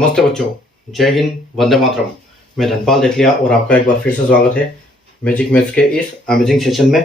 नमस्ते बच्चों, जय हिंद, वंदे मातरम। मैं धनपाल देथलिया और आपका एक बार फिर से स्वागत है मैजिक मैथ्स के इस अमेजिंग सेशन में।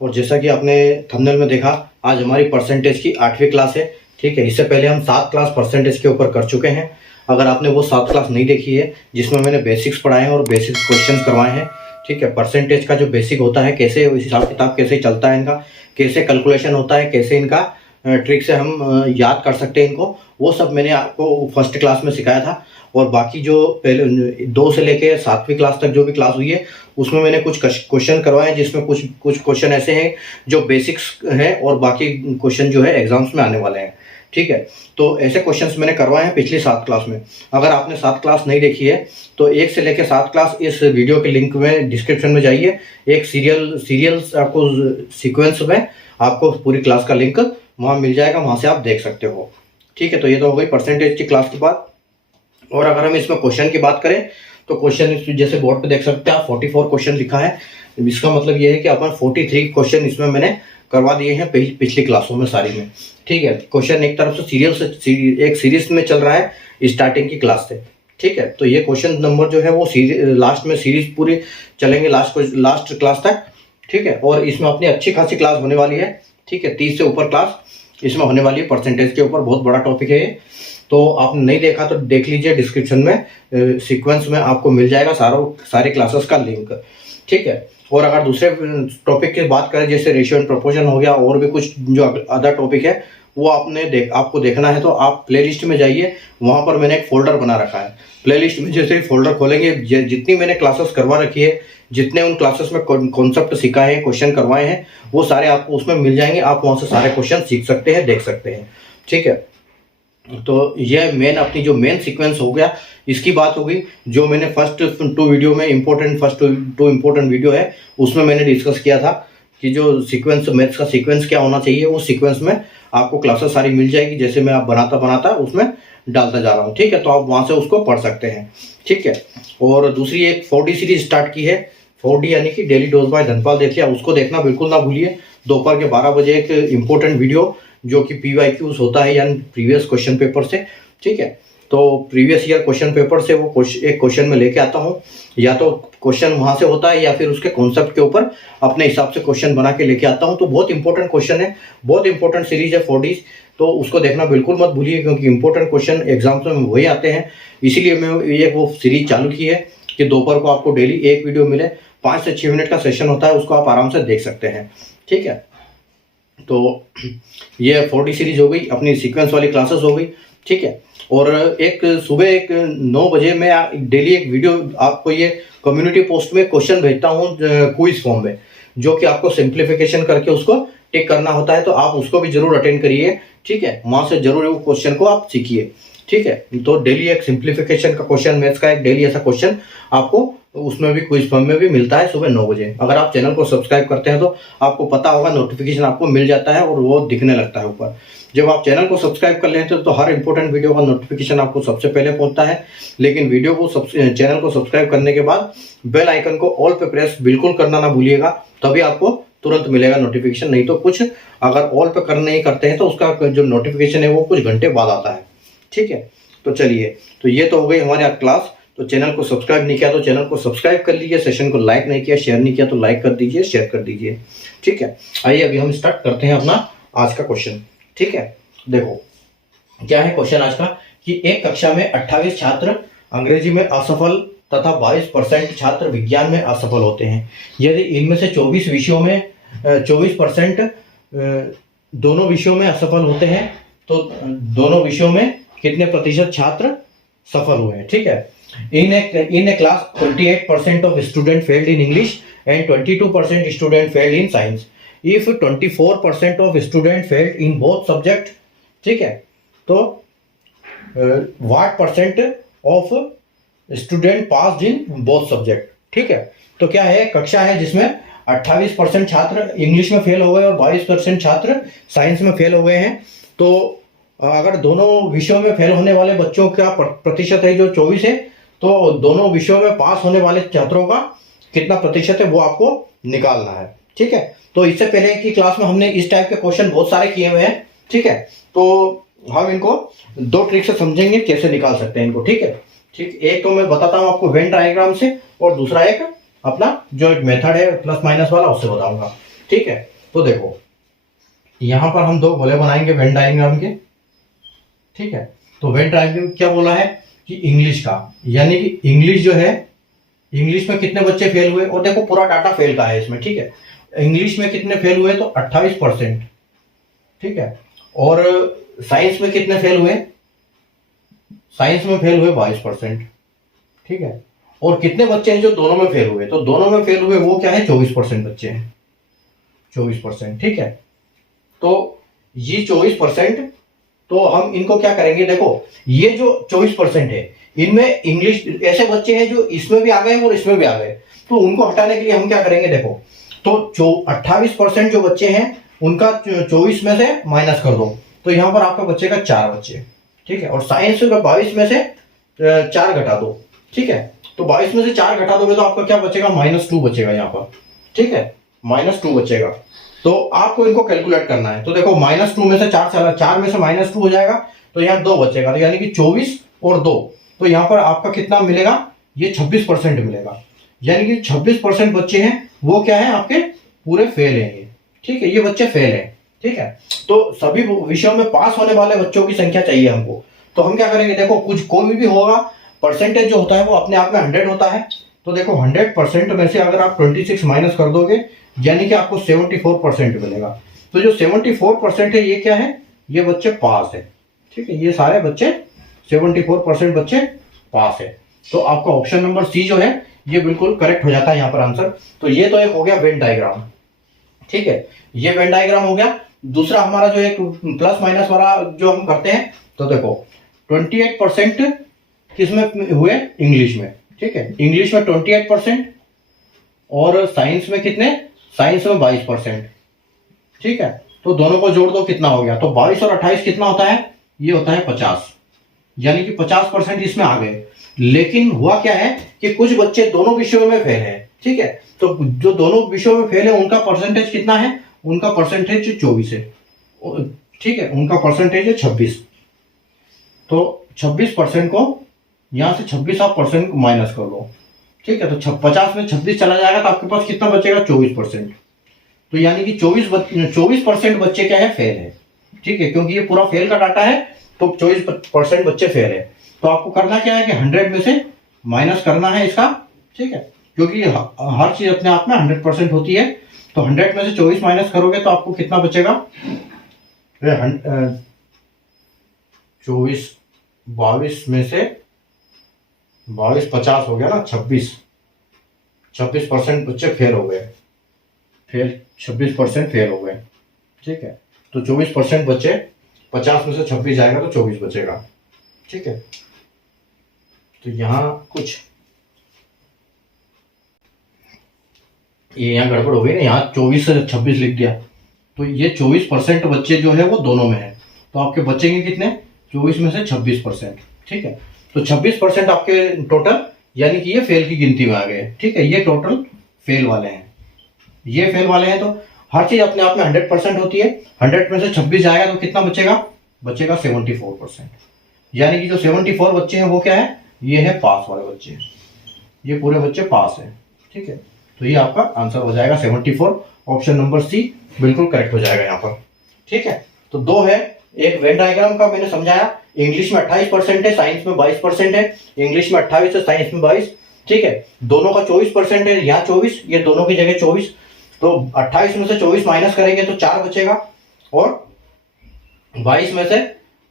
और जैसा कि आपने थंबनेल में देखा, आज हमारी परसेंटेज की 8वीं क्लास है। ठीक है, इससे पहले हम 7 क्लास परसेंटेज के ऊपर कर चुके हैं। अगर आपने वो 7 क्लास नहीं देखी है जिसमें मैंने बेसिक्स पढ़ाए हैं और बेसिक क्वेश्चन करवाए हैं, ठीक है, परसेंटेज का जो बेसिक होता है, कैसे हिसाब किताब कैसे चलता है इनका, कैसे कैलकुलेशन होता है, कैसे इनका ट्रिक से हम याद कर सकते हैं इनको, वो सब मैंने आपको फर्स्ट क्लास में सिखाया था। और बाकी जो पहले 2 से लेके 7वीं क्लास तक जो भी क्लास हुई है उसमें मैंने कुछ क्वेश्चन करवाए हैं, जिसमें कुछ क्वेश्चन ऐसे हैं जो बेसिक्स हैं और बाकी क्वेश्चन जो है एग्जाम्स में आने वाले हैं। ठीक है, तो ऐसे क्वेश्चंस मैंने करवाए हैं पिछली 7 क्लास में। अगर आपने 7 क्लास नहीं देखी है तो 1 से लेकर 7 क्लास इस वीडियो के लिंक में डिस्क्रिप्शन में जाइए। एक सीरियल्स आपको सीक्वेंस में आपको पूरी क्लास का लिंक वहाँ मिल जाएगा, वहाँ से आप देख सकते हो। ठीक है, तो ये तो हो गई परसेंटेज की क्लास की बात। और अगर हम इसमें क्वेश्चन की बात करें तो क्वेश्चन जैसे बोर्ड पे देख सकते हैं आप, 44 क्वेश्चन लिखा है। इसका मतलब ये है कि अपन 43 क्वेश्चन इसमें मैंने करवा दिए हैं पिछली क्लासों में सारी में। ठीक है, क्वेश्चन एक तरफ से एक सीरीज में चल रहा है स्टार्टिंग की क्लास से। ठीक है, तो ये क्वेश्चन नंबर जो है वो लास्ट में सीरीज पूरी चलेंगे लास्ट क्लास तक। ठीक है, और इसमें अपनी अच्छी खासी क्लास होने वाली है। ठीक है, 30 से ऊपर क्लास इसमें होने वाली है। परसेंटेज के ऊपर बहुत बड़ा टॉपिक है ये, तो आपने नहीं देखा तो देख लीजिए, डिस्क्रिप्शन में सीक्वेंस में आपको मिल जाएगा सारे क्लासेस का लिंक। ठीक है, और अगर दूसरे टॉपिक की बात करें जैसे रेशियो एंड प्रोपोर्शन हो गया और भी कुछ जो अदर टॉपिक है वो आपको देखना है तो आप प्लेलिस्ट में जाइए। वहाँ पर मैंने एक फोल्डर बना रखा है। प्लेलिस्ट में जैसे फोल्डर खोलेंगे, जितनी मैंने क्लासेस करवा रखी है, जितने उन क्लासेस में कॉन्सेप्ट सिखाए हैं, क्वेश्चन करवाए हैं, वो सारे आपको उसमें मिल जाएंगे। आप वहाँ से सारे क्वेश्चन सीख सकते हैं, देख सकते हैं। ठीक है, तो यह अपनी जो मेन सीक्वेंस हो गया, इसकी बात हो गई। जो मैंने फर्स्ट 2 वीडियो में फर्स्ट टू इम्पोर्टेंट वीडियो है उसमें मैंने डिस्कस किया था कि जो सीक्वेंस मैथ्स का सीक्वेंस क्या होना चाहिए, उस सीक्वेंस में आपको क्लासेस सारी मिल जाएगी, जैसे मैं आप बनाता उसमें डालता जा रहा हूँ। ठीक है, तो आप वहाँ से उसको पढ़ सकते हैं। ठीक है, और दूसरी एक 4D सीरीज स्टार्ट की है, 4D यानी कि डेली डोज बाय धनपाल देथिया, उसको देखना बिल्कुल ना भूलिए। दोपहर के 12 बजे एक इम्पोर्टेंट वीडियो जो कि PYQs होता है, यानी प्रीवियस क्वेश्चन पेपर से। ठीक है, तो प्रीवियस ईयर क्वेश्चन पेपर से वो एक क्वेश्चन में लेके आता हूँ, या तो क्वेश्चन वहाँ से होता है या फिर उसके कॉन्सेप्ट के ऊपर अपने हिसाब से क्वेश्चन बना के लेके आता हूँ। तो बहुत इंपॉर्टेंट क्वेश्चन है, बहुत इंपॉर्टेंट सीरीज है 4D, तो उसको देखना बिल्कुल मत भूलिए, क्योंकि इंपॉर्टेंट क्वेश्चन एग्जाम्स में वही आते हैं। इसीलिए मैं ये वो सीरीज चालू की है कि दोपहर को आपको डेली एक वीडियो मिले। 5 से 6 मिनट का सेशन होता है, उसको आप आराम से देख सकते हैं। ठीक है, तो ये 4D सीरीज हो गई, अपनी सीक्वेंस वाली क्लासेस हो गई। ठीक है, और एक सुबह 9 बजे मैं डेली एक वीडियो आपको ये कम्युनिटी पोस्ट में क्वेश्चन भेजता हूँ क्विज फॉर्म में, जो कि आपको सिंप्लीफिकेशन करके उसको टिक करना होता है, तो आप उसको भी जरूर अटेंड करिए। ठीक है, वहाँ से जरूर वो क्वेश्चन को आप सीखिए। ठीक है, तो डेली एक सिंप्लीफिकेशन का क्वेश्चन, मैथ्स का एक डेली ऐसा क्वेश्चन आपको उसमें भी क्विज फॉर्म में भी मिलता है सुबह 9 बजे। अगर आप चैनल को सब्सक्राइब करते हैं तो आपको पता होगा, नोटिफिकेशन आपको मिल जाता है और वो दिखने लगता है ऊपर। जब आप चैनल को सब्सक्राइब कर लेते हैं तो हर इंपॉर्टेंट वीडियो का नोटिफिकेशन आपको सबसे पहले पहुंचता है। लेकिन चैनल को सब्सक्राइब करने के बाद बेल आइकन को ऑल पे प्रेस बिल्कुल करना ना भूलिएगा, तभी आपको तुरंत मिलेगा नोटिफिकेशन। नहीं तो कुछ अगर ऑल पे करने ही करते हैं तो उसका जो नोटिफिकेशन है वो कुछ घंटे बाद आता है। ठीक है, तो चलिए, तो ये तो हो गई हमारी क्लास। तो चैनल को सब्सक्राइब नहीं किया तो चैनल को सब्सक्राइब कर लीजिए, सेशन को लाइक नहीं किया, शेयर नहीं किया तो लाइक कर दीजिए, शेयर कर दीजिए। ठीक है, आइए अभी हम स्टार्ट करते हैं अपना आज का क्वेश्चन। ठीक है, देखो क्या है क्वेश्चन आज का, कि एक कक्षा में 28 छात्र अंग्रेजी में असफल तथा 22% छात्र विज्ञान में असफल होते हैं। यदि इनमें से 24 विषयों में 24% दोनों विषयों में असफल होते हैं तो दोनों विषयों में कितने प्रतिशत छात्र सफल हुए हैं। ठीक है, in a class 28% of student failed in English and 22% student failed in science. If 24% of student failed in both subject, ठीक है, तो what percent of student passed in both subject। ठीक है, तो क्या है, कक्षा है जिसमें 28% छात्र इंग्लिश में फेल हो गए और 22% छात्र साइंस में फेल हो गए हैं। तो अगर दोनों विषयों में फेल होने वाले बच्चों का प्रतिशत है जो 24 है, तो दोनों विषयों में पास होने वाले छात्रों का कितना प्रतिशत है वो आपको निकालना है। ठीक है, तो इससे पहले की क्लास में हमने इस टाइप के क्वेश्चन बहुत सारे किए हुए हैं। ठीक है, तो हम इनको दो ट्रिक से समझेंगे कैसे निकाल सकते हैं इनको, ठीक है। ठीक, एक तो मैं बताता हूँ आपको वेन डायग्राम से, और दूसरा एक अपना जो एक मेथड है प्लस माइनस वाला उससे बताऊंगा, ठीक है। तो देखो यहां पर हम दो गोले बनाएंगे वेन डायग्राम के, ठीक है। तो वेन डायग्राम क्या बोला है कि इंग्लिश का, यानी कि इंग्लिश जो है, इंग्लिश में कितने बच्चे फेल हुए, और देखो पूरा डाटा फेल का है इसमें, ठीक है। इंग्लिश में कितने फेल हुए, तो 28%, ठीक है। और साइंस में कितने फेल हुए, साइंस में फेल हुए 22%, ठीक है। और कितने बच्चे हैं जो दोनों में फेल हुए, तो दोनों में फेल हुए वो क्या है, 24% बच्चे हैं, 24%, ठीक है। तो ये 24%, तो हम इनको क्या करेंगे, देखो ये जो 24% है इनमें इंग्लिश ऐसे बच्चे हैं जो इसमें भी आ गए और इसमें भी आ गए, तो उनको हटाने के लिए हम क्या करेंगे, देखो तो 28% जो बच्चे हैं उनका 24 में से माइनस कर दो, तो यहां पर आपका बचेगा 4 बच्चे, ठीक है। और साइंस का 22 में से 4 घटा दो, ठीक है। तो 22 में से 4 घटा दोगे तो आपका क्या बचेगा, -2 बचेगा यहाँ पर, ठीक है, -2 बचेगा। तो आपको इनको कैलकुलेट करना है, तो देखो -2 में से 4 चला, 4 में से -2 हो जाएगा, तो यहाँ 2 बचेगा, तो यानी कि 24 और 2, तो यहाँ पर आपका कितना मिलेगा, ये 26% मिलेगा। यानी कि 26% बच्चे हैं वो क्या है, आपके पूरे फेल हैं ये, ठीक है, ये बच्चे फेल हैं, ठीक है। तो सभी विषयों में पास होने वाले बच्चों की संख्या चाहिए हमको, तो हम क्या करेंगे, देखो कुछ कोई भी होगा, परसेंटेज जो होता है वो अपने आप में 100 होता है, तो देखो 100% में से अगर आप 26 माइनस कर दोगे यानी कि आपको 74% मिलेगा। तो जो 74% है ये क्या है, ये बच्चे पास है, ठीक है, ये सारे बच्चे 74% बच्चे पास है। तो आपका ऑप्शन नंबर सी जो है ये बिल्कुल करेक्ट हो जाता है यहाँ पर आंसर। तो ये तो एक हो गया वेन डायग्राम, ठीक है, ये वेन डायग्राम हो गया। दूसरा हमारा जो एक प्लस माइनस वाला जो हम करते हैं, तो देखो 28% किसमें हुए, इंग्लिश में, ठीक है, इंग्लिश में 28%, और साइंस में कितने, साइंस में 22%, ठीक है। तो दोनों को जोड़ दो कितना हो गया, तो 22 और 28 कितना होता है, ये होता है 50, यानी कि 50% इसमें आ गए। लेकिन हुआ क्या है कि कुछ बच्चे दोनों विषयों में फेल है, ठीक है। तो जो दोनों विषयों में फेल है उनका परसेंटेज कितना है, उनका परसेंटेज 24 है, ठीक है, उनका परसेंटेज है 26। तो 26% को यहां से 26 आप परसेंट माइनस कर लो, ठीक है। तो 50 में 26 चला जाएगा तो आपके पास कितना बचेगा, 24%। तो यानी कि 24% बच्चे क्या है, फेल है, ठीक है, क्योंकि ये पूरा फेल का डाटा है, तो 24% बच्चे फेल है। तो आपको करना क्या है कि 100 में से माइनस करना है इसका, ठीक है, क्योंकि हर चीज अपने आप में 100% होती है। तो 100 में से 24 माइनस करोगे तो आपको कितना बचेगा, 24, 22 में से 22 50 हो गया ना, 26% बच्चे फेल हो गए, फेल 26% फेल हो गए, ठीक है। तो 24% बच्चे, 50 में से 26 जाएगा तो 24 बचेगा, ठीक है। तो यहाँ कुछ ये यहाँ गड़बड़ हो गई ना, यहाँ 24 से 26 लिख दिया, तो ये 24% बच्चे जो है वो दोनों में है, तो आपके बचेंगे कितने, 24 में से 26%, ठीक है। तो 26% आपके टोटल, यानी कि ये फेल की गिनती में आ गए, ठीक है, ये टोटल फेल वाले हैं, ये फेल वाले हैं। तो हर चीज अपने आप में 100% होती है, 100 में से 26 जाएगा तो कितना बचेगा, बचेगा 74%, यानी कि जो 74 बच्चे हैं वो क्या है, ये है पास वाले बच्चे, ये पूरे बच्चे पास है, ठीक है। तो ये आपका आंसर हो जाएगा 74, ऑप्शन नंबर सी बिल्कुल करेक्ट हो जाएगा यहाँ पर, ठीक है। तो दो है, एक वेन डायग्राम का मैंने समझाया, इंग्लिश में 28% है, साइंस में 22% है, इंग्लिश में 28 है, साइंस में 22, ठीक है। दोनों का 24% है, यहाँ 24, ये दोनों की जगह 24, तो 28 में से 24 माइनस करेंगे तो 4 बचेगा, और 22 में से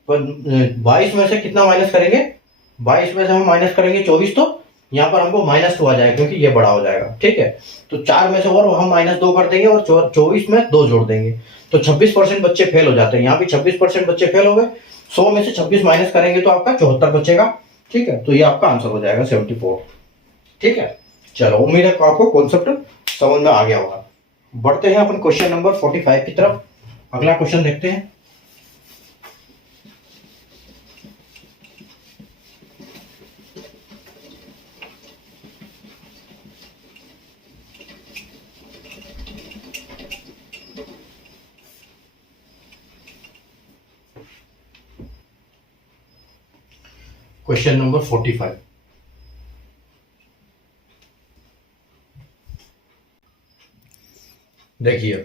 22 में से कितना माइनस करेंगे, 22 में से हम माइनस करेंगे 24, तो यहाँ पर हमको -2 आ जाएगा क्योंकि ये बड़ा हो जाएगा, ठीक है। तो 4 में से और हम -2 कर देंगे और 24 में 2 जोड़ देंगे, तो 26% बच्चे फेल हो जाते हैं, यहाँ भी 26% बच्चे फेल हो गए, 100 में से 26 माइनस करेंगे तो आपका 74 बचेगा, ठीक है। तो ये आपका आंसर हो जाएगा 74, ठीक है। चलो उम्मीद है आपको कॉन्सेप्ट समझ में आ गया होगा। बढ़ते हैं अपन क्वेश्चन नंबर 45 की तरफ, अगला क्वेश्चन देखते हैं। Question number 45। देखिए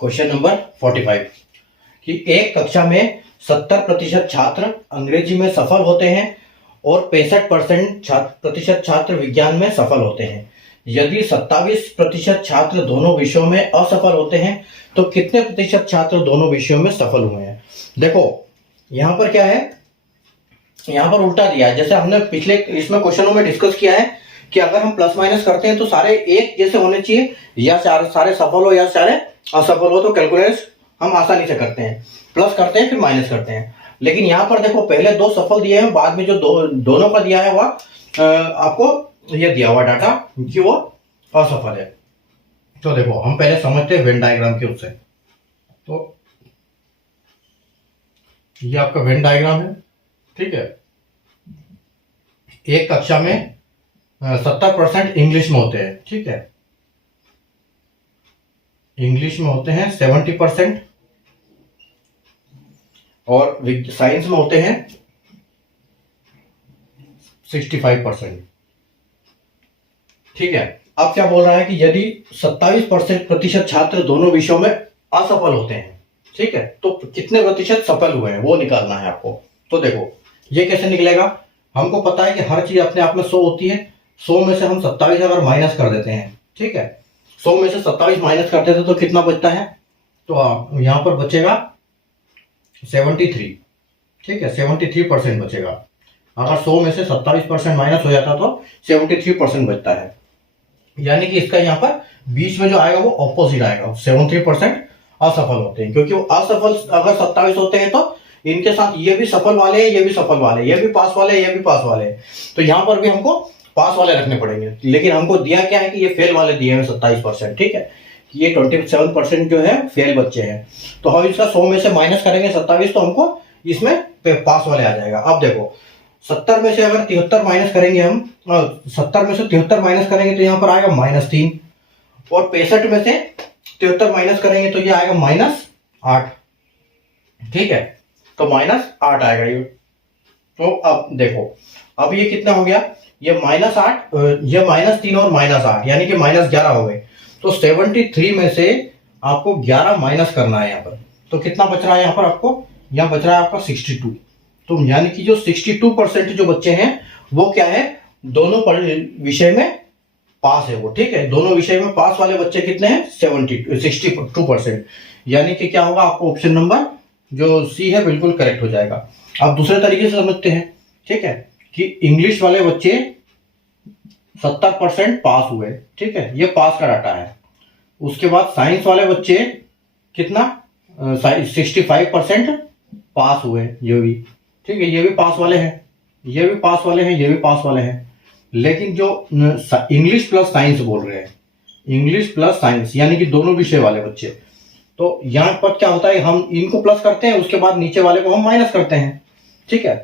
क्वेश्चन नंबर 45 कि एक कक्षा में 70% छात्र अंग्रेजी में सफल होते हैं और 65% प्रतिशत छात्र विज्ञान में सफल होते हैं। यदि 27% छात्र दोनों विषयों में असफल होते हैं तो कितने प्रतिशत छात्र दोनों विषयों में सफल हुए हैं। देखो यहां पर क्या है, यहां पर उल्टा दिया है। जैसे हमने पिछले इसमें क्वेश्चनों में डिस्कस किया है कि अगर हम प्लस माइनस करते हैं तो सारे एक जैसे होने चाहिए, या सारे सफल हो या सारे असफल हो, तो कैलकुलेट हम आसानी से करते हैं, प्लस करते हैं फिर माइनस करते हैं। लेकिन यहाँ पर देखो पहले दो सफल दिए हैं, बाद में जो दोनों का दिया है वह आपको ये दिया हुआ डाटा कि वो असफल है। तो देखो हम पहले समझते हैं वेन डायग्राम के उससे। तो ये आपका वेन डायग्राम है, ठीक है। एक कक्षा में 70% इंग्लिश में होते हैं, ठीक है, इंग्लिश में होते हैं 70% और साइंस में होते हैं 65%, ठीक है। अब क्या बोल रहा है कि यदि 27% छात्र दोनों विषयों में असफल होते हैं, ठीक है, तो कितने प्रतिशत सफल हुए हैं वो निकालना है आपको। तो देखो ये कैसे निकलेगा, हमको पता है कि हर चीज अपने आप में 100 होती है। 100 में से हम 27 अगर माइनस कर देते हैं, ठीक है, 100 में से 27 माइनस करते थे तो कितना बचता है, तो यहां पर बचेगा 73, ठीक है, 73% बचेगा। अगर 100 में से 27% माइनस हो जाता तो 73% बचता है। यानी कि इसका यहाँ पर बीच में जो आएगा वो ऑपोजिट आएगा, 73% असफल होते हैं, क्योंकि वो असफल अगर 27 होते हैं तो इनके साथ ये भी सफल वाले हैं, ये भी सफल वाले, ये भी पास वाले, ये भी पास वाले, तो यहाँ पर भी हमको पास वाले रखने पड़ेंगे। लेकिन हमको दिया क्या है कि ये फेल वाले दिए हैं 27%, ठीक है, ये 27% जो है फेल बच्चे हैं। तो हम इसका 100 में से माइनस करेंगे 27, तो हमको इसमें पास वाले आ जाएगा। अब देखो 70 में से अगर 73 माइनस करेंगे हम, 70 में से 73 माइनस करेंगे तो यहाँ पर आएगा -3, और 65 में से 73 माइनस करेंगे तो ये आएगा -8, ठीक है, तो -8 आएगा ये। तो अब देखो अब ये कितना हो गया, ये -8, ये -3 और -8 यानी कि -11 हो गए। तो 73 में से आपको 11 माइनस करना है यहाँ पर, तो कितना बच रहा है यहाँ पर आपको, यहाँ बच रहा है आपका 62। तो यानी कि जो 62% जो बच्चे हैं वो क्या है, दोनों विषय में पास है वो, ठीक है, दोनों विषय में पास वाले बच्चे कितने हैं, 62%। यानी कि क्या होगा, आपको ऑप्शन नंबर जो सी है बिल्कुल करेक्ट हो जाएगा। अब दूसरे तरीके से समझते हैं, ठीक है, कि इंग्लिश वाले बच्चे 70% पास हुए, ठीक है, ये पास का डाटा है। उसके बाद साइंस वाले बच्चे कितना 65% पास हुए, ये भी, ठीक है, ये भी पास वाले हैं, ये भी पास वाले हैं, ये भी पास वाले हैं। लेकिन जो इंग्लिश प्लस साइंस बोल रहे हैं, इंग्लिश प्लस साइंस यानी कि दोनों विषय वाले बच्चे, तो यहाँ पर क्या होता है, हम इनको प्लस करते हैं, उसके बाद नीचे वाले को हम माइनस करते हैं, ठीक है।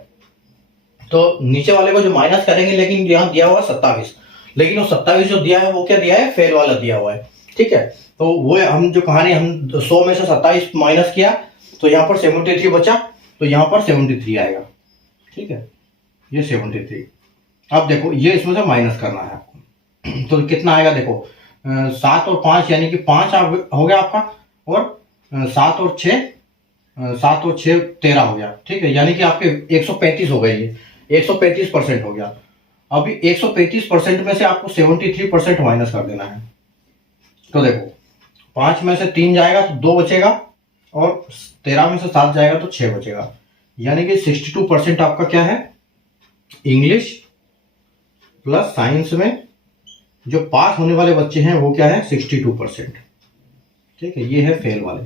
तो नीचे वाले को जो माइनस करेंगे, लेकिन यहाँ दिया हुआ 27, लेकिन वो 27 जो दिया है वो क्या दिया है, फेल वाला दिया हुआ है, ठीक है। तो वो हम जो कहानी हम 100 में से 27 माइनस किया तो यहाँ पर 73 बचा, तो यहाँ पर 73 आएगा, ठीक है, ये 73। अब देखो ये इसमें से माइनस करना है आपको, तो कितना आएगा देखो, 7 और 5 यानी कि 5 हो गया आपका, और 7 और 6 13 हो गया, ठीक है, यानी कि आपके 135 हो गए, ये 135% हो गया। अभी 135% में से आपको 73% माइनस कर देना है। तो देखो 5 में से 3 जाएगा तो 2 बचेगा, और 13 में से 7 जाएगा तो 6 बचेगा। यानी कि 62% आपका क्या है, इंग्लिश प्लस साइंस में जो पास होने वाले बच्चे हैं वो क्या है, 62%, ठीक है, ये है फेल वाले,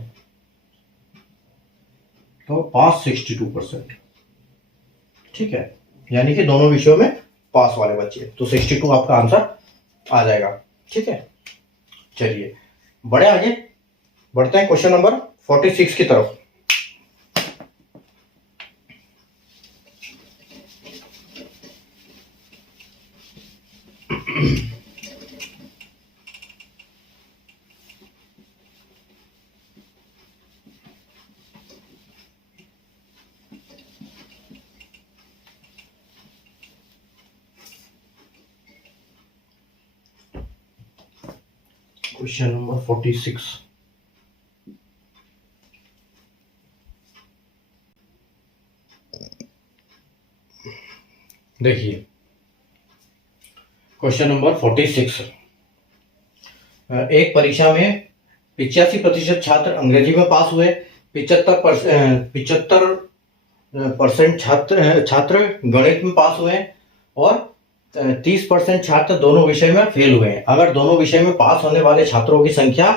तो पास 62%, ठीक है, यानी कि दोनों विषयों में पास वाले बच्चे, तो 62 आपका आंसर आ जाएगा, ठीक है। चलिए बढ़े आगे, बढ़ते हैं क्वेश्चन नंबर 46 की तरफ। Question number 46। देखिए क्वेश्चन नंबर 46। एक परीक्षा में 85% छात्र अंग्रेजी में पास हुए, 75% छात्र गणित में पास हुए और 30% छात्र दोनों विषय में फेल हुए हैं। अगर दोनों विषय में पास होने वाले छात्रों की संख्या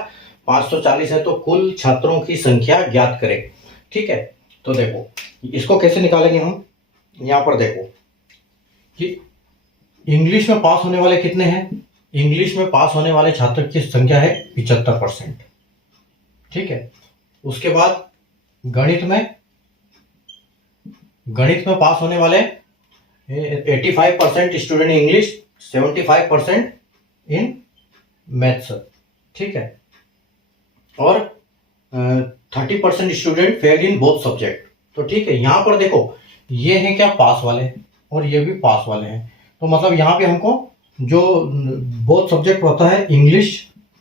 540 है तो कुल छात्रों की संख्या ज्ञात करें। ठीक है, तो देखो इसको कैसे निकालेंगे हम। यहाँ पर देखो कि इंग्लिश में पास होने वाले कितने हैं। इंग्लिश में पास होने वाले छात्र की संख्या है 75%। ठीक है, उसके बाद गणित में पास होने वाले 85% स्टूडेंट इंग्लिश, 75% इन मैथ्स। ठीक है, और 30% स्टूडेंट फेल इन बोथ सब्जेक्ट। तो ठीक है, यहाँ पर देखो ये है क्या, पास वाले और ये भी पास वाले हैं। तो मतलब यहाँ पे हमको जो बोथ सब्जेक्ट होता है इंग्लिश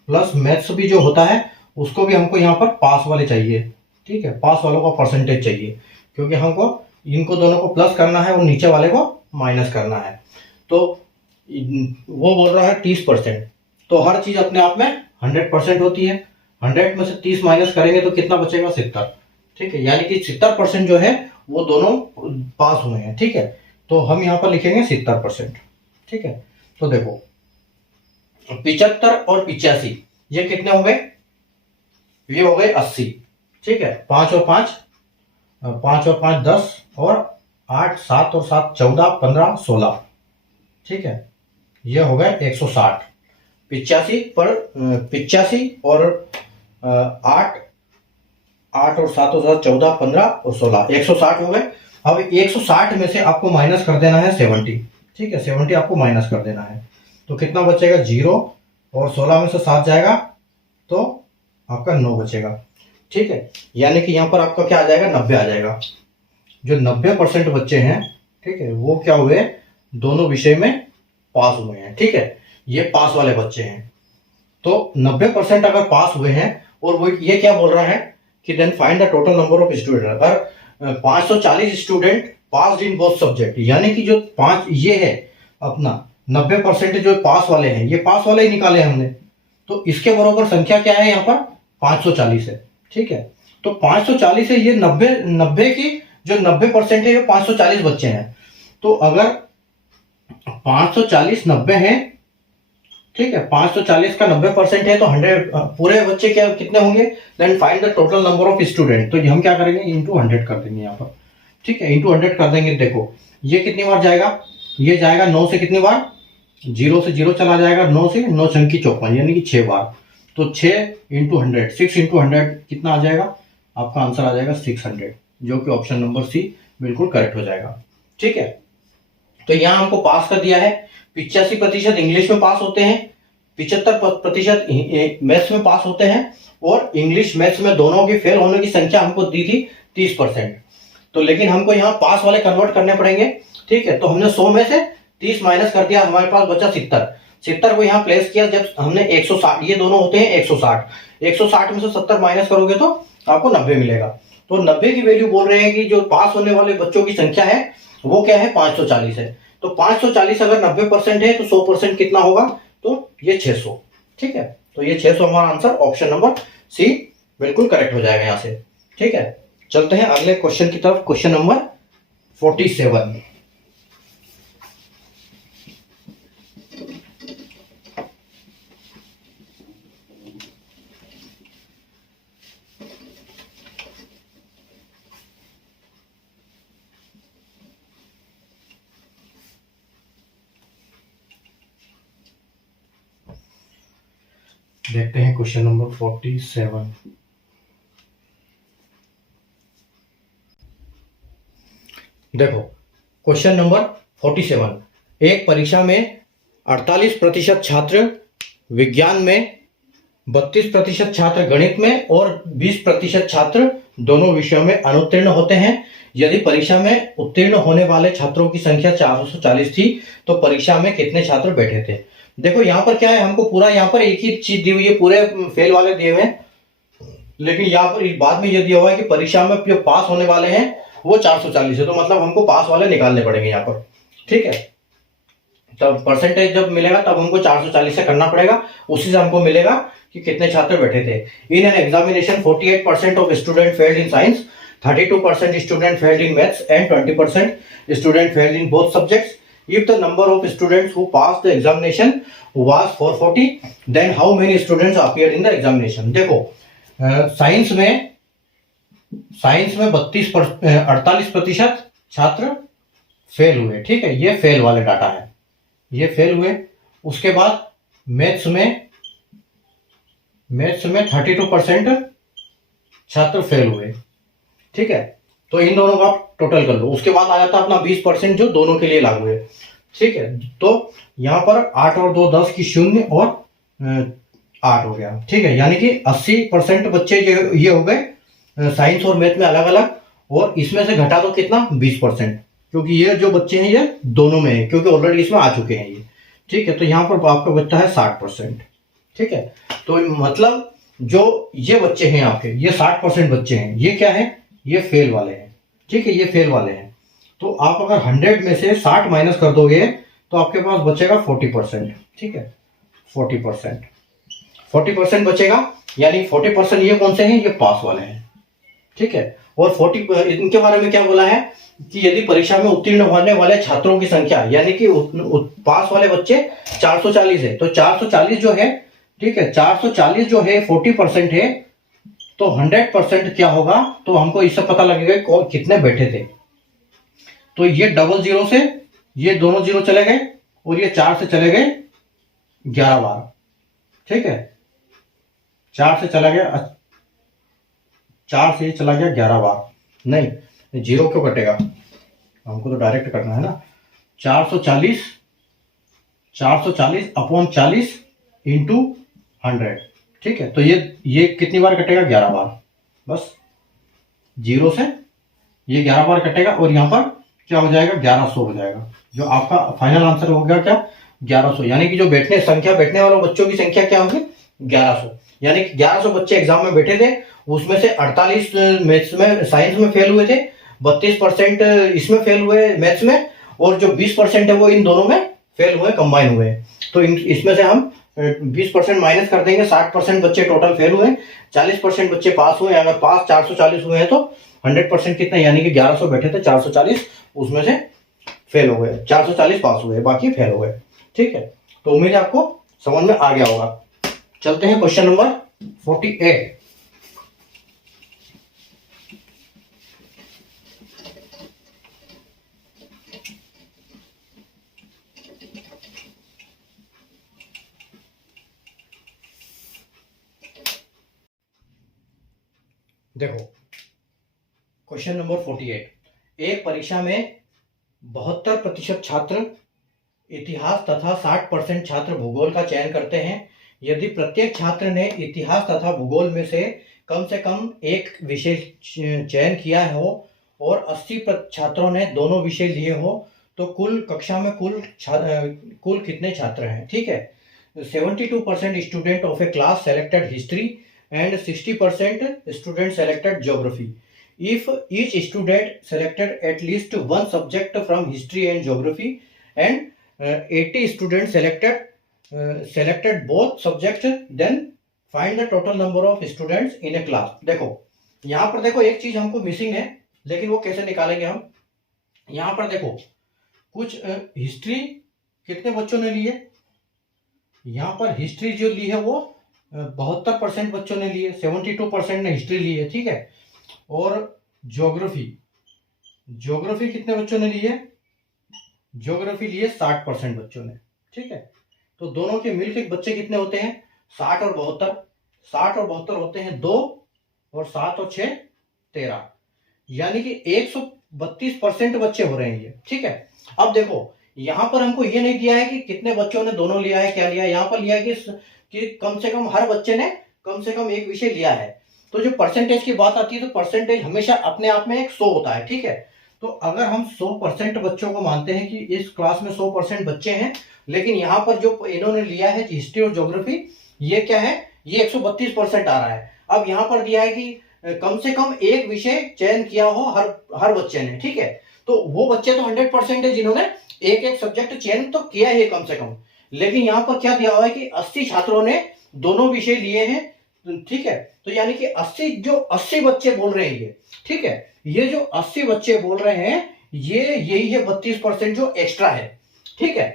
प्लस मैथ्स भी जो होता है उसको भी हमको यहाँ पर पास वाले चाहिए। ठीक है, पास वालों का परसेंटेज चाहिए क्योंकि हमको इनको दोनों को प्लस करना है और नीचे वाले को माइनस करना है। तो वो बोल रहा है 30%। तो हर चीज अपने आप में 100% होती है। 100 में से 30 माइनस करेंगे तो कितना बचेगा, 70। ठीक है, यानी कि 70% जो है वो दोनों पास हुए हैं। ठीक है, तो हम यहाँ पर लिखेंगे 70%। ठीक है, तो देखो 75 और 85 ये कितने हो गए, ये हो गए 80। ठीक है, 5 और 5 10 और 8 7 और 7 14 15 16। ठीक है, ये हो गए 160। 85 और 8 और 7 और 7 14 15 और 16, 160 हो गए। अब 160 में से आपको माइनस कर देना है 70। ठीक है, 70 आपको माइनस कर देना है तो कितना बचेगा, 0। और 16 में से 7 जाएगा तो आपका 9 बचेगा। ठीक है, यानी कि यहाँ पर आपका क्या आ जाएगा, 90 आ जाएगा। जो 90% बच्चे हैं, ठीक है, वो क्या हुए, दोनों विषय में पास हुए हैं। ठीक है, ये पास वाले बच्चे हैं। तो 90% अगर पास हुए हैं और वो ये क्या बोल रहा है कि then find the total number of student. अगर 540 student pass in both subject, यानी कि जो 5 ये है अपना 90% जो पास वाले हैं, ये पास वाले ही निकाले हमने। तो इसके बराबर संख्या क्या है यहाँ पर, 540 है। ठीक है, तो 540 है, ये 90 की जो 90% है ये 540 बच्चे हैं। तो अगर 540 90 है, ठीक है, 540 का 90% है तो 100 पूरे बच्चे क्या कितने होंगे, then find the total number of student. तो हम क्या करेंगे, इंटू 100 कर देंगे यहाँ पर। ठीक है, इंटू 100 कर देंगे। देखो ये कितनी बार जाएगा, ये जाएगा 9 से कितनी बार, 0 से 0 चला जाएगा, 9 से 9 चंकी 54 यानी कि 6 बार। तो 6 इंटू 100, 6 इंटू 100 कितना आ जाएगा, आपका आंसर आ जाएगा 600, जो कि ऑप्शन नंबर सी बिल्कुल करेक्ट हो जाएगा। ठीक है, तो यहाँ हमको पास कर दिया है। 85% इंग्लिश में पास होते हैं, 75% मैथ्स में पास होते हैं और इंग्लिश मैथ्स में दोनों की फेल होने की संख्या हमको दी थी 30%। तो लेकिन हमको यहाँ पास वाले कन्वर्ट करने पड़ेंगे। ठीक है, तो हमने 100 में से 30 माइनस कर दिया, हमारे पास बचा 70 को यहाँ प्लेस किया। जब हमने 160, ये दोनों होते हैं 160 में से 70 माइनस करोगे तो आपको 90 मिलेगा। तो 90 की वैल्यू बोल रहे हैं कि जो पास होने वाले बच्चों की संख्या है वो क्या है, 540 है। तो 540 अगर 90% है तो 100% कितना होगा, तो ये 600। ठीक है, तो ये 600 हमारा आंसर ऑप्शन नंबर सी बिल्कुल करेक्ट हो जाएगा यहाँ से। ठीक है, चलते हैं अगले क्वेश्चन की तरफ। Question number 47। देखते हैं क्वेश्चन नंबर 47। देखो क्वेश्चन नंबर 47, एक परीक्षा में 48% छात्र विज्ञान में, 32% छात्र गणित में और 20% छात्र दोनों विषयों में अनुत्तीर्ण होते हैं। यदि परीक्षा में उत्तीर्ण होने वाले छात्रों की संख्या 440 थी तो परीक्षा में कितने छात्र बैठे थे। देखो यहाँ पर क्या है, हमको पूरा यहाँ पर एक ही चीज दी हुई है, पूरे फेल वाले दिए हुए हैं, लेकिन यहाँ पर बाद में ये दिया हुआ है कि परीक्षा में जो पास होने वाले हैं वो 440 है, तो मतलब हमको पास वाले निकालने पड़ेंगे यहाँ पर। ठीक है, तब परसेंटेज जब मिलेगा तब हमको 440 से करना पड़ेगा, उसी से हमको मिलेगा कि कितने छात्र बैठे थे। In an examination 48% of student failed in science, 32% student failed in maths and 20% student failed in both subjects. If the number of students who passed the examination was 440, then how many students appeared in the examination? देखो science में 48% छात्र fail हुए। ठीक है, ये fail वाले data है, ये फेल हुए। उसके बाद मैथ्स में 32% छात्र फेल हुए। ठीक है, तो इन दोनों का आप टोटल कर लो। उसके बाद आ जाता है अपना 20% जो दोनों के लिए लागू है। ठीक है, तो यहाँ पर 8 और 2 10 की 0 और 8 हो गया। ठीक है, यानी कि 80% बच्चे ये हो गए साइंस और मैथ में अलग अलग, और इसमें से घटा दो कितना 20%, क्योंकि ये जो बच्चे हैं ये दोनों में है, क्योंकि ऑलरेडी इसमें आ चुके हैं ये। ठीक है, तो यहाँ पर आपका बचता है 60%। ठीक है, तो मतलब जो ये बच्चे हैं आपके, ये 60% बच्चे हैं, ये क्या है, ये फेल वाले हैं। ठीक है, ये फेल वाले हैं। तो आप अगर 100 में से 60 माइनस कर दोगे तो आपके पास बचेगा 40%। ठीक है, 40% बचेगा, यानी 40% ये कौन से हैं, ये पास वाले हैं। ठीक है, और 40 इनके बारे में क्या बोला है कि यदि परीक्षा में उत्तीर्ण होने वाले छात्रों की संख्या, यानी कि पास वाले बच्चे 440 है, तो 440 जो है, ठीक है, 440 जो है 40% है, तो 100% क्या होगा, तो हमको इससे पता लगेगा कितने बैठे थे। तो ये डबल जीरो से ये दोनों जीरो चले गए, और ये 4 से चले गए 11 बार। ठीक है, 4 से चला गया, 4 से चला गया 11 बार, नहीं जीरो क्यों कटेगा, हमको तो डायरेक्ट करना है ना। 440 अपॉन 40 इंटू 100। ठीक है, तो ये कितनी बार कटेगा, 11 बार। बस जीरो से ये 11 बार कटेगा, और यहाँ पर क्या हो जाएगा, 1100 हो जाएगा। जो आपका फाइनल आंसर हो गया क्या, 1100, यानी कि जो बैठने वाले बच्चों की संख्या क्या होगी, 1100। यानी कि 1100 बच्चे एग्जाम में बैठे थे, उसमें से 48 मैथ्स में साइंस में फेल हुए थे, 32% इसमें फेल हुए मैथ्स में, और जो 20% है वो इन दोनों में फेल हुए, कंबाइन हुए। तो इसमें से हम 20% माइनस कर देंगे, 60% बच्चे टोटल फेल हुए, 40% बच्चे पास हुए। अगर पास 440 हुए हैं तो 100% कितने, यानी कि 1100 बैठे थे, 440 उसमें से फेल हो गए, 440 पास हुए, बाकी फेल हो गए। ठीक है, तो उम्मीद है आपको समझ में आ गया होगा। चलते हैं क्वेश्चन नंबर 48। देखो क्वेश्चन नंबर 48, एक परीक्षा में 72% छात्र इतिहास तथा 60% छात्र भूगोल का चयन करते हैं। यदि प्रत्येक छात्र ने इतिहास तथा भूगोल में से कम एक विषय चयन किया हो और 80% छात्रों ने दोनों विषय लिए हो, तो कुल कक्षा में कुल कितने छात्र हैं। ठीक है, 72% student of A class selected history and 60% students selected geography. If each student selected at least one subject from history and geography, and 80 students selected both subjects, then find the total number of students in a class. देखो यहाँ पर देखो एक चीज हमको missing है, लेकिन वो कैसे निकालेंगे हम। यहाँ पर देखो कुछ हिस्ट्री कितने बच्चों ने लिए, यहाँ पर हिस्ट्री जो ली है वो 72% बच्चों ने लिए, 72% ने हिस्ट्री ली है। ठीक है, और ज्योग्राफी कितने बच्चों ने लिए, ज्योग्राफी लिए 60% बच्चों ने। ठीक है, तो दोनों के मिलकर बच्चे कितने होते हैं, 60 और 72, 60 और 72 होते हैं 2, और 7 और 6 13, यानी कि 132% बच्चे हो रहे हैं ये। ठीक है, अब देखो यहाँ पर हमको ये नहीं दिया है कि कितने बच्चों ने दोनों लिया है, क्या लिया है, यहाँ पर लिया है कि कम से कम हर बच्चे ने कम से कम एक विषय लिया है। तो जो परसेंटेज की बात आती है, तो परसेंटेज हमेशा अपने आप में एक 100 होता है। ठीक है, तो अगर हम 100% बच्चों को मानते हैं कि इस क्लास में 100% बच्चे हैं, लेकिन यहाँ पर जो इन्होंने लिया है हिस्ट्री और ज्योग्राफी, ये क्या है, ये 132% आ रहा है। अब यहाँ पर दिया है कि कम से कम एक विषय चयन किया हो हर हर बच्चे ने, ठीक है। तो वो बच्चे तो 100% है जिन्होंने एक एक सब्जेक्ट चयन तो किया है कम से कम, लेकिन यहाँ पर क्या दिया हुआ है कि 80 छात्रों ने दोनों विषय लिए हैं, ठीक है। तो यानी कि 80 बच्चे बोल रहे हैं ये, ठीक है, ये जो 80 बच्चे बोल रहे हैं ये यही है 32% जो एक्स्ट्रा है, ठीक है।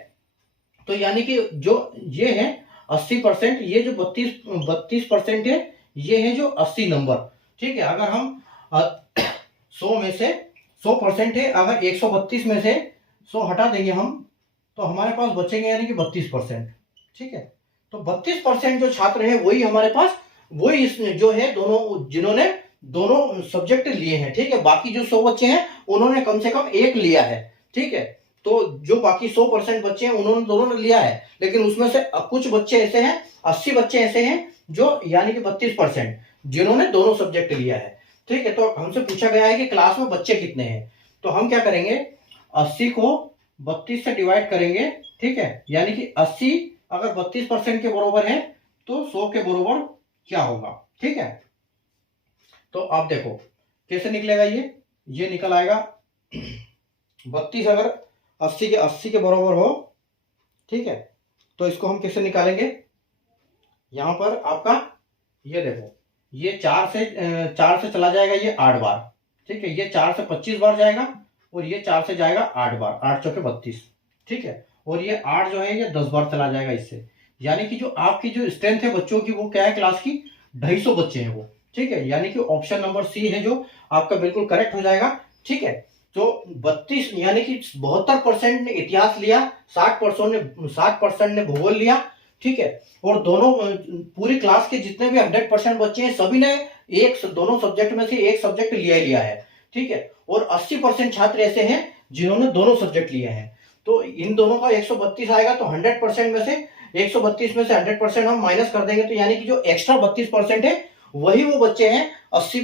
तो यानी कि जो ये है 80%, ये जो 32% है ये है जो 80 नंबर, ठीक है। अगर हम 100 में से 100% है, अगर 132 में से 100 हटा देंगे हम तो हमारे पास बचेंगे यानी कि 32%, ठीक है। तो 32% जो छात्र हैं वही हमारे पास, वही इसमें जो है दोनों जिन्होंने दोनों सब्जेक्ट लिए हैं, ठीक है। बाकी जो 100 बच्चे हैं उन्होंने कम से कम एक लिया है, ठीक है। तो जो बाकी 100% बच्चे हैं उन्होंने दोनों ने लिया है, लेकिन उसमें से कुछ बच्चे ऐसे हैं, 80 बच्चे ऐसे हैं जो यानी कि 32% जिन्होंने दोनों सब्जेक्ट लिया है, ठीक है। तो हमसे पूछा गया है कि क्लास में बच्चे कितने हैं, तो हम क्या करेंगे, 80 को 32 से डिवाइड करेंगे, ठीक है। यानी कि 80 अगर 32% के बराबर है तो 100 के बराबर क्या होगा, ठीक है। तो आप देखो कैसे निकलेगा, ये निकल आएगा 32 अगर 80 के बराबर हो, ठीक है। तो इसको हम कैसे निकालेंगे, यहां पर आपका ये देखो, ये 4 से चला जाएगा ये 8 बार, ठीक है। ये 4 से 25 बार जाएगा और ये 4 से जाएगा 8 बार, 8 चौके 32, ठीक है। और ये 8 जो है ये 10 बार चला जाएगा इससे, यानी कि जो आपकी जो स्ट्रेंथ है बच्चों की वो क्या है, क्लास की 250 बच्चे हैं वो, ठीक है। यानी कि ऑप्शन नंबर सी है जो आपका बिल्कुल करेक्ट हो जाएगा, ठीक है। तो 32 यानी कि 72% ने इतिहास लिया, 60% ने भूगोल लिया, ठीक है। और दोनों पूरी क्लास के जितने भी 100% बच्चे हैं सभी ने दोनों सब्जेक्ट में से एक सब्जेक्ट लिया है, ठीक है। और 80% छात्र ऐसे हैं जिन्होंने दोनों सब्जेक्ट लिए हैं। तो इन दोनों का 132 आएगा, तो 100% में से 132 में से 100% हम माइनस कर देंगे, तो यानी कि जो एक्स्ट्रा 32% है वही वो बच्चे हैं 80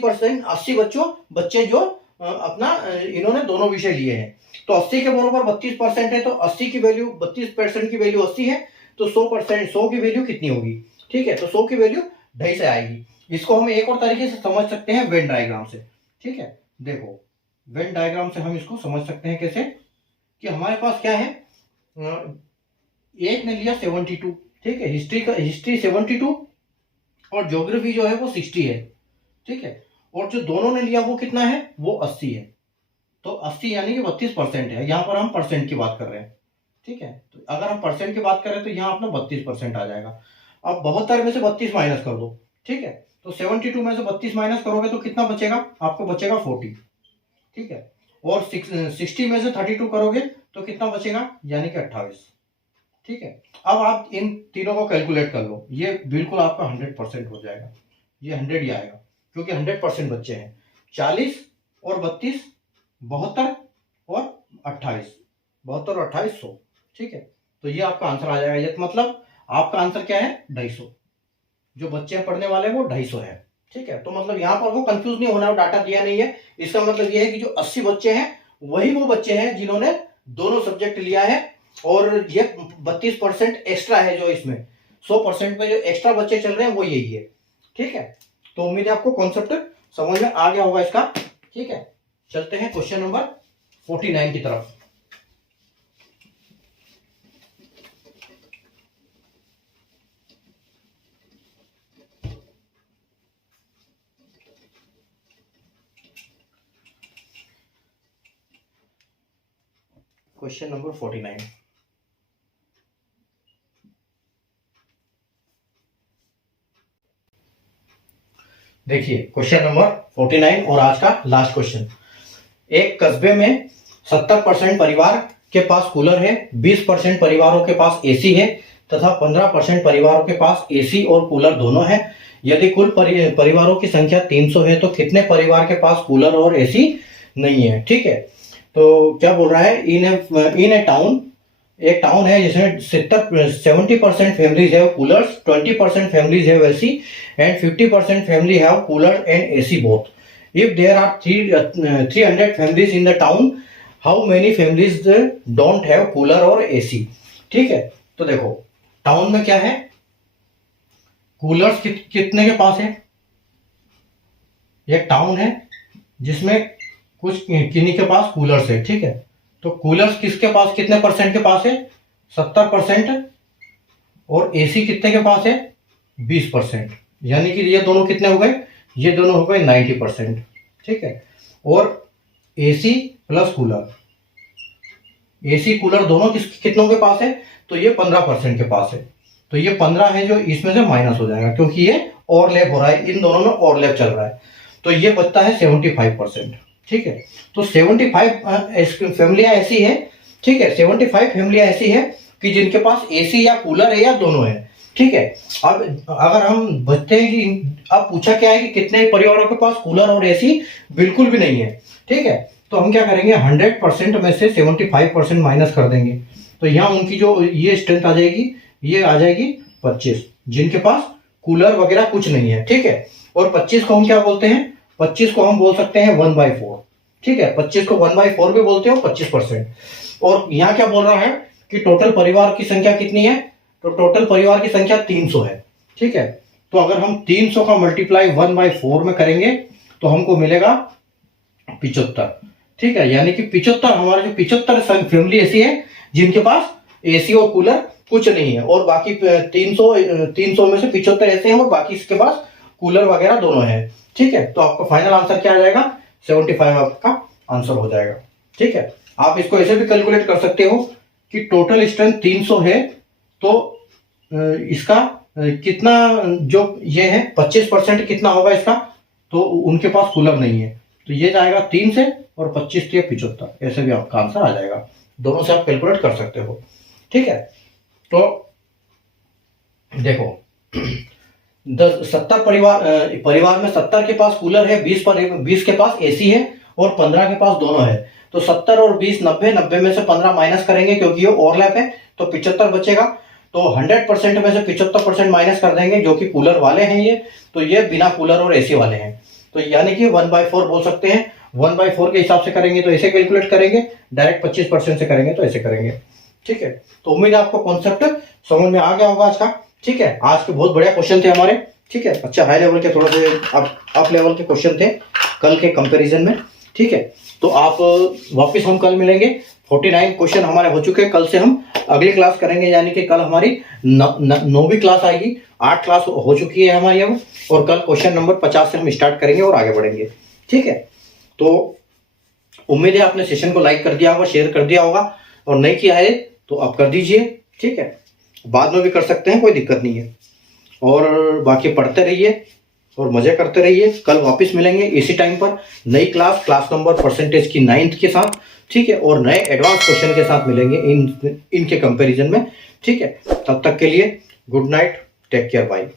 बच्चे जो अपना इन्होंने दोनों विषय लिए हैं। तो 80 के बराबर 32% है, तो 80 की वैल्यू 32% की वैल्यू 80 है, तो 100 की वैल्यू कितनी होगी, ठीक है। तो 100 की वैल्यू 2.5 से आएगी। इसको हम एक और तरीके से समझ सकते हैं वेन डायग्राम से, ठीक है। देखो वेन डायग्राम से हम इसको समझ सकते हैं कैसे, कि हमारे पास क्या है, एक ने लिया 72, ठीक है, हिस्ट्री 72 और ज्योग्राफी जो है वो 60 है, ठीक है। और जो दोनों ने लिया वो कितना है, वो 80 है। तो 80 यानी कि 32% है, यहां पर हम परसेंट की बात कर रहे हैं, ठीक है। तो अगर हम परसेंट की बात करें तो यहाँ अपना 32% आ जाएगा। अब 72 में से 32 माइनस कर दो, ठीक है। तो 72 में से 32 माइनस करोगे तो कितना बचेगा, आपको बचेगा 40, ठीक है। और 60 में से 32 करोगे तो कितना बचेगा, यानी कि 28, ठीक है। अब आप इन तीनों को कैलकुलेट कर लो, ये बिल्कुल आपका 100% हो जाएगा, ये 100 ही आएगा क्योंकि 100% बच्चे हैं। 40 और 32 72 और 28, 72 और 28 100, ठीक है। तो ये आपका आंसर आ जाएगा, ये मतलब आपका आंसर क्या है, 250। जो बच्चे पढ़ने वाले हैं वो 250 है, ठीक है। तो मतलब यहाँ पर वो कंफ्यूज नहीं होना, डाटा दिया नहीं है, इसका मतलब ये है कि जो 80 बच्चे हैं वही वो बच्चे हैं जिन्होंने दोनों सब्जेक्ट लिया है, और ये 32% एक्स्ट्रा है जो इसमें 100% में जो एक्स्ट्रा बच्चे चल रहे हैं वो यही है, ठीक है। तो उम्मीद है आपको कॉन्सेप्ट समझ में आ गया होगा इसका, ठीक है। चलते हैं क्वेश्चन नंबर 49 की तरफ। क्वेश्चन नंबर 49, देखिए क्वेश्चन नंबर 49 और आज का लास्ट क्वेश्चन। एक कस्बे में 70% परिवार के पास कूलर है, 20% परिवारों के पास एसी है तथा 15% परिवारों के पास एसी और कूलर दोनों है। यदि कुल परिवारों की संख्या 300 है तो कितने परिवार के पास कूलर और एसी नहीं है, ठीक है। तो क्या बोल रहा है, इन ए टाउन, एक टाउन है जिसमें 70% families have coolers, 20% families have AC and 50% family have cooler and AC both. If there are 300 families in the town, how many families don't have cooler और एसी। ठीक है, तो देखो टाउन में क्या है, कूलर्स कितने के पास है, ये टाउन है जिसमें कुछ किन्हीं के पास कूलर्स है। ठीक है, तो कूलर्स किसके पास, कितने परसेंट के पास है, 70%, और एसी कितने के पास है, 20%। यानी कि ये दोनों कितने हो गए, ये दोनों हो गए 90%। ठीक है, और AC plus cooler, AC cooler दोनों कितनों के पास है, तो ये 15% के पास है। तो ये 15 है जो इसमें से माइनस हो जाएगा, क्योंकि ये ओवरलैप हो रहा है, इन दोनों में ओवरलैप चल रहा है। तो ये बचता है 75%। ठीक है, तो 75 फैमिलियां ऐसी है, ठीक है, 75 फैमिलियां ऐसी है कि जिनके पास एसी या कूलर है या दोनों है। ठीक है, अब अगर हम बचते हैं कि अब पूछा क्या है कि कितने परिवारों के पास कूलर और एसी बिल्कुल भी नहीं है। ठीक है, तो हम क्या करेंगे, 100% में से 75% माइनस कर देंगे। तो यहाँ उनकी जो ये स्ट्रेंथ आ जाएगी, ये आ जाएगी 25, जिनके पास कूलर वगैरह कुछ नहीं है। ठीक है, और 25 को हम क्या बोलते हैं, 25 को हम बोल सकते हैं 1/4। ठीक है, 25 को 1/4 भी बोलते हो, 25%। और यहाँ क्या बोल रहा है कि टोटल परिवार की संख्या कितनी है, तो टोटल परिवार की संख्या 300 है। ठीक है, तो अगर हम 300 का मल्टीप्लाई 1/4 में करेंगे तो हमको मिलेगा 75। ठीक है, यानी कि 75, हमारे जो 75 फैमिली ऐसी है जिनके पास एसी और कूलर कुछ नहीं है, और बाकी 300 में से 75 ऐसे हैं और बाकी इसके पास कूलर वगैरह दोनों है। ठीक है, तो आपका फाइनल आंसर क्या आ जाएगा, 75 आपका आंसर हो जाएगा। ठीक है, आप इसको ऐसे भी कैलकुलेट कर सकते हो कि टोटल स्ट्रेंथ 300 है, तो इसका कितना, जो ये है 25% कितना होगा इसका, तो उनके पास कूलर नहीं है, तो ये जाएगा 3 से, और 25 से 75, ऐसे भी आपका आंसर आ जाएगा। दोनों से आप कैलकुलेट कर सकते हो। ठीक है, तो देखो 70 परिवार में 70 के पास कूलर है, 20 के पास एसी है, और 15 के पास दोनों है। तो 70 और 20 90 में से 15 माइनस करेंगे क्योंकि ये ओवरलैप है, तो 75 बचेगा। तो 100% में से 75% माइनस कर देंगे, जो कि कूलर वाले हैं ये, तो ये बिना कूलर और एसी वाले हैं। तो यानी कि 1/4 बोल सकते हैं। 1/4 के हिसाब से करेंगे तो ऐसे कैलकुलेट करेंगे, डायरेक्ट 25% से करेंगे तो ऐसे करेंगे। ठीक है, तो उम्मीद है आपको कॉन्सेप्ट समझ में आ गया होगा आज का। ठीक है, आज के बहुत बढ़िया क्वेश्चन थे हमारे। ठीक है, अच्छा हाई लेवल के, थोड़ा से अप लेवल के क्वेश्चन थे कल के कंपैरिजन में। ठीक है, तो आप वापस हम कल मिलेंगे। 49 क्वेश्चन हमारे हो चुके हैं, कल से हम अगली क्लास करेंगे, यानी कि कल हमारी 9वीं क्लास आएगी। 8 क्लास हो चुकी है हमारी अब, और कल क्वेश्चन नंबर 50 से हम स्टार्ट करेंगे और आगे बढ़ेंगे। ठीक है, तो उम्मीद है आपने सेशन को लाइक कर दिया होगा, शेयर कर दिया होगा, और नहीं किया है तो आप कर दीजिए। ठीक है, बाद में भी कर सकते हैं, कोई दिक्कत नहीं है। और बाकी पढ़ते रहिए और मजे करते रहिए। कल वापस मिलेंगे इसी टाइम पर, नई क्लास नंबर परसेंटेज की 9th के साथ। ठीक है, और नए एडवांस क्वेश्चन के साथ मिलेंगे इनके कंपैरिजन में। ठीक है, तब तक के लिए good night, take care, bye.